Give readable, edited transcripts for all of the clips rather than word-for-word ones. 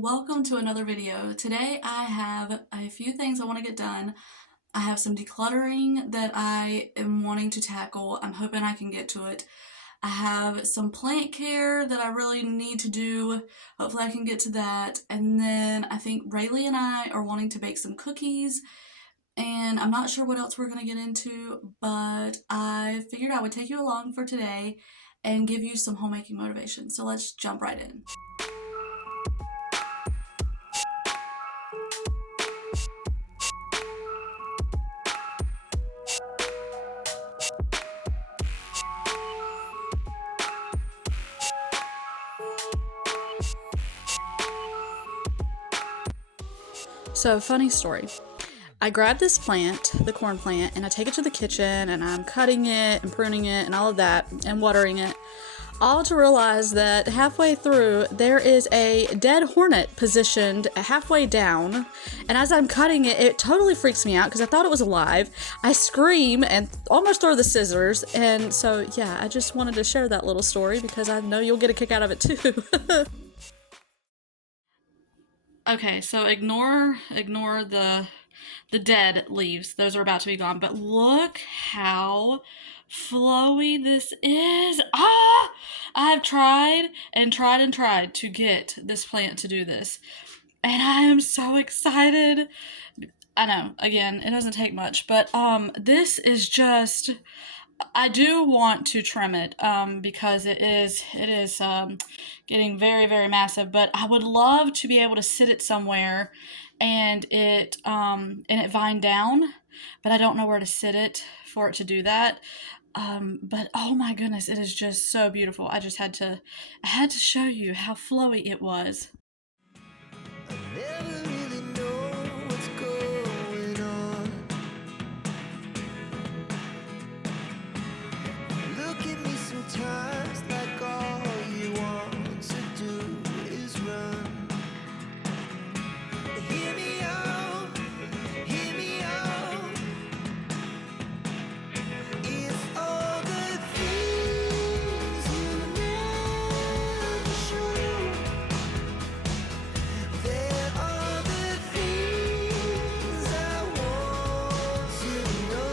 welcome to another video. Today I have a few things I want to get done. I have some decluttering that I am wanting to tackle. I'm hoping I can get to it. I have some plant care that I really need to do. Hopefully I can get to that. And then I think Rayleigh and I are wanting to bake some cookies. And I'm not sure what else we're going to get into, but I figured I would take you along for today and give you some homemaking motivation. So let's jump right in. So, funny story. I grabbed this plant, the corn plant, and I take it to the kitchen and I'm cutting it and pruning it and all of that and watering it. All to realize that halfway through there is a dead hornet positioned halfway down, and as I'm cutting it, it totally freaks me out because I thought it was alive. I scream and almost throw the scissors, and so yeah, I just wanted to share that little story because I know you'll get a kick out of it too. Okay, so ignore the dead leaves. Those are about to be gone. But look how flowy this is. Ah! I've tried and tried and tried to get this plant to do this. And I am so excited. I know, again, it doesn't take much, but this is just, I do want to trim it because it is getting very, very massive, but I would love to be able to sit it somewhere and it vine down, but I don't know where to sit it for it to do that. But oh my goodness, it is just so beautiful. I had to show you how flowy it was. Never really know what's going on. Look at me sometimes like all you want to do is run. Hear me out, hear me out. If all the things you never show, there are the things I want to know.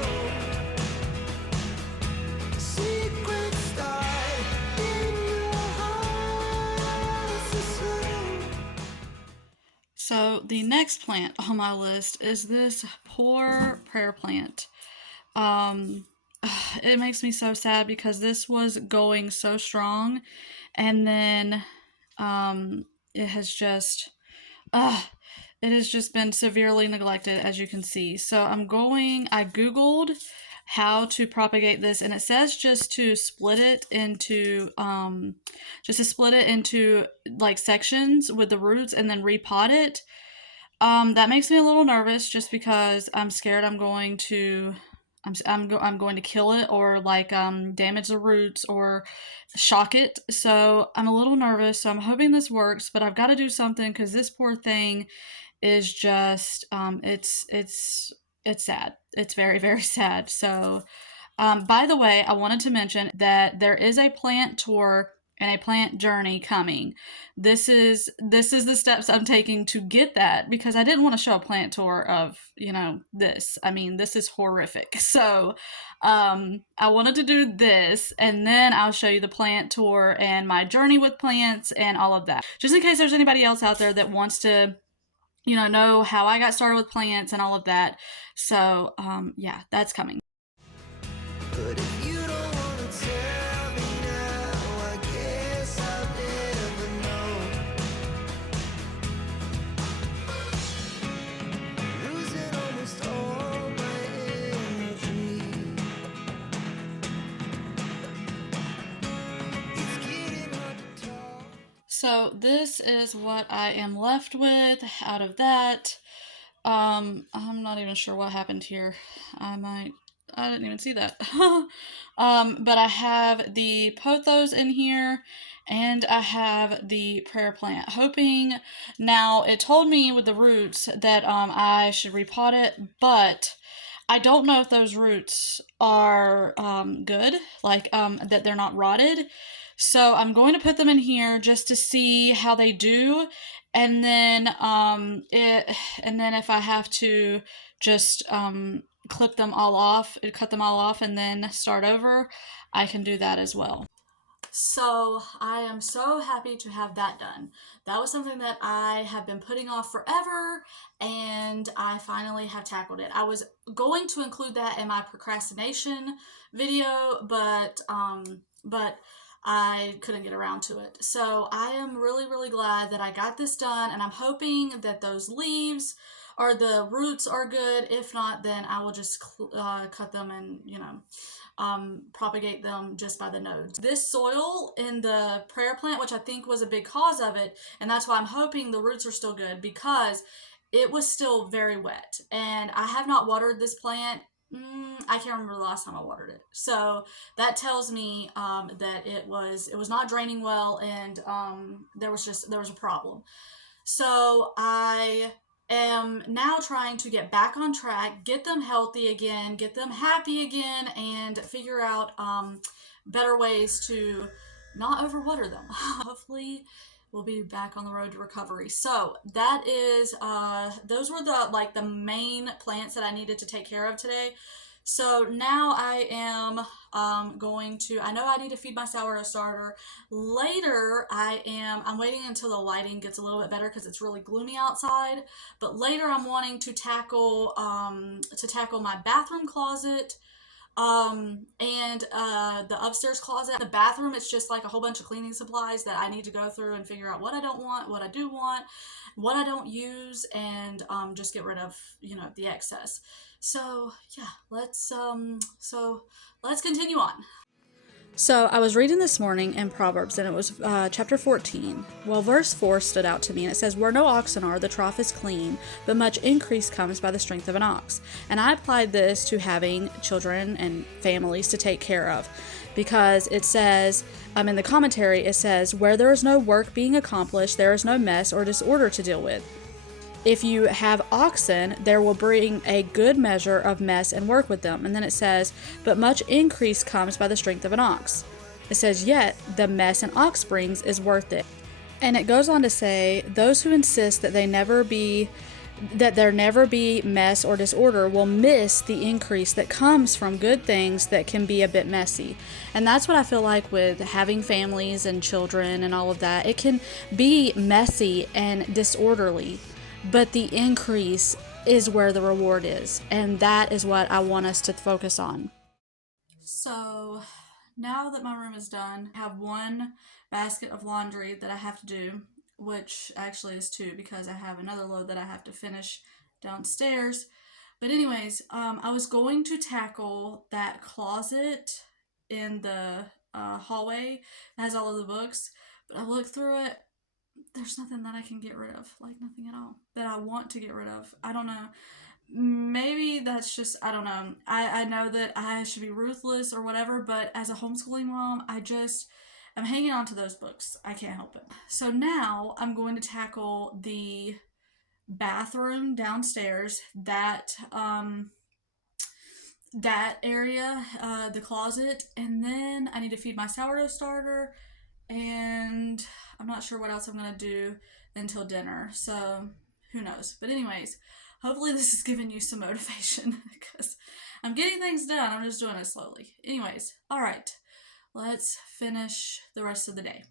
Secrets start in your heart so slow. So the next plant on my list is this poor prayer plant. Um, it makes me so sad because this was going so strong, and then it has just, uh, it has just been severely neglected, as you can see. So I Googled how to propagate this, and it says just to split it into like sections with the roots and then repot it. That makes me a little nervous just because I'm scared I'm going to kill it or like damage the roots or shock it. So I'm a little nervous. So I'm hoping this works, but I've got to do something because this poor thing is just it's sad. It's very, very sad. So by the way, I wanted to mention that there is a plant tour and a plant journey coming. This is the steps I'm taking to get that because I didn't want to show a plant tour of, this. I mean, this is horrific. So, I wanted to do this and then I'll show you the plant tour and my journey with plants and all of that. Just in case there's anybody else out there that wants to know how I got started with plants and all of that. So, yeah, that's coming. But if you don't wanna tell me now, I guess I'll never know. Losing almost all my energy. It's getting hard to talk. So this is what I am left with out of that. I'm not even sure what happened here. I didn't even see that. But I have the pothos in here and I have the prayer plant. Hoping, now it told me with the roots that I should repot it, but I don't know if those roots are good, like that they're not rotted. So I'm going to put them in here just to see how they do, and then and then if I have to just clip them all off, cut them all off, and then start over, I can do that as well. So I am so happy to have that done. That was something that I have been putting off forever, and I finally have tackled it. I was going to include that in my procrastination video, but I couldn't get around to it. So I am really, really glad that I got this done, and I'm hoping that those leaves or the roots are good. If not, then I will just cut them and, propagate them just by the nodes. This soil in the prayer plant, which I think was a big cause of it, and that's why I'm hoping the roots are still good, because it was still very wet. And I have not watered this plant. I can't remember the last time I watered it. So that tells me that it was not draining well, and there was a problem. So I am now trying to get back on track, get them healthy again, get them happy again, and figure out better ways to not overwater them. Hopefully, we'll be back on the road to recovery. So that is those were the main plants that I needed to take care of today. So now I am going to. I know I need to feed my sourdough starter. Later, I'm waiting until the lighting gets a little bit better because it's really gloomy outside. But later, I'm wanting to tackle my bathroom closet, and the upstairs closet. The bathroom, it's just like a whole bunch of cleaning supplies that I need to go through and figure out what I don't want, what I do want, what I don't use, and just get rid of the excess. So yeah, let's continue on. So I was reading this morning in Proverbs, and it was chapter 14. Well, verse 4 stood out to me, and it says, "Where no oxen are, the trough is clean, but much increase comes by the strength of an ox." And I applied this to having children and families to take care of, because it says, in the commentary, it says, "Where there is no work being accomplished, there is no mess or disorder to deal with. If you have oxen, there will bring a good measure of mess and work with them." And then it says, "But much increase comes by the strength of an ox." It says, "Yet the mess an ox brings is worth it." And it goes on to say, "Those who insist that there never be mess or disorder will miss the increase that comes from good things that can be a bit messy." And that's what I feel like with having families and children and all of that. It can be messy and disorderly, but the increase is where the reward is. And that is what I want us to focus on. So now that my room is done, I have one basket of laundry that I have to do, which actually is two because I have another load that I have to finish downstairs. But anyways, I was going to tackle that closet in the hallway that has all of the books, but I looked through it. There's nothing that I can get rid of, like nothing at all that I want to get rid of. I don't know. Maybe that's just, I don't know. I know that I should be ruthless or whatever, but as a homeschooling mom, I'm hanging on to those books. I can't help it. So now I'm going to tackle the bathroom downstairs, that area, the closet, and then I need to feed my sourdough starter, and I'm not sure what else I'm gonna do until dinner. So who knows? But anyways, hopefully this has given you some motivation because I'm getting things done. I'm just doing it slowly. Anyways, all right, let's finish the rest of the day.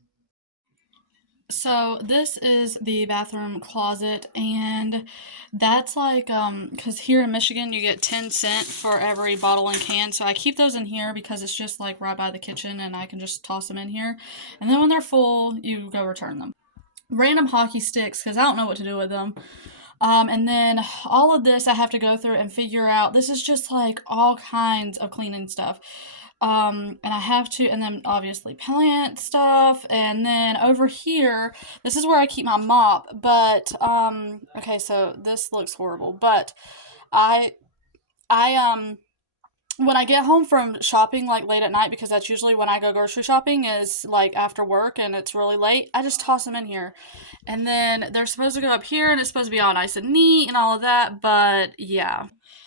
So this is the bathroom closet, and that's like because here in Michigan you get 10 cents for every bottle and can, so I keep those in here because it's just like right by the kitchen and I can just toss them in here, and then when they're full you go return them. Random hockey sticks because I don't know what to do with them. And then all of this I have to go through and figure out. This is just like all kinds of cleaning stuff. And I have to, and then obviously plant stuff. And then over here, this is where I keep my mop. But, okay, so this looks horrible. But I, I, when I get home from shopping like late at night, because that's usually when I go grocery shopping is like after work and it's really late, I just toss them in here. And then they're supposed to go up here and it's supposed to be all nice and neat and all of that, but yeah.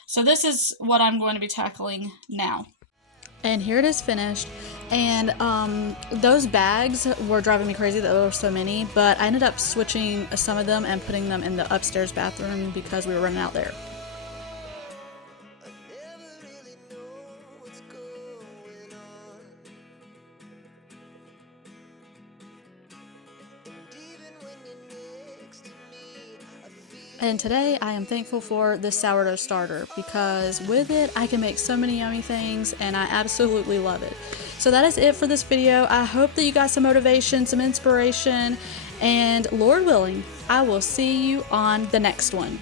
So this is what I'm going to be tackling now. And here it is finished. And those bags were driving me crazy that there were so many, but I ended up switching some of them and putting them in the upstairs bathroom because we were running out there. I never really know what's going on. And even when you're next to me, I feel And today I am thankful for this sourdough starter because with it I can make so many yummy things and I absolutely love it. So that is it for this video. I hope that you got some motivation, some inspiration, and Lord willing, I will see you on the next one.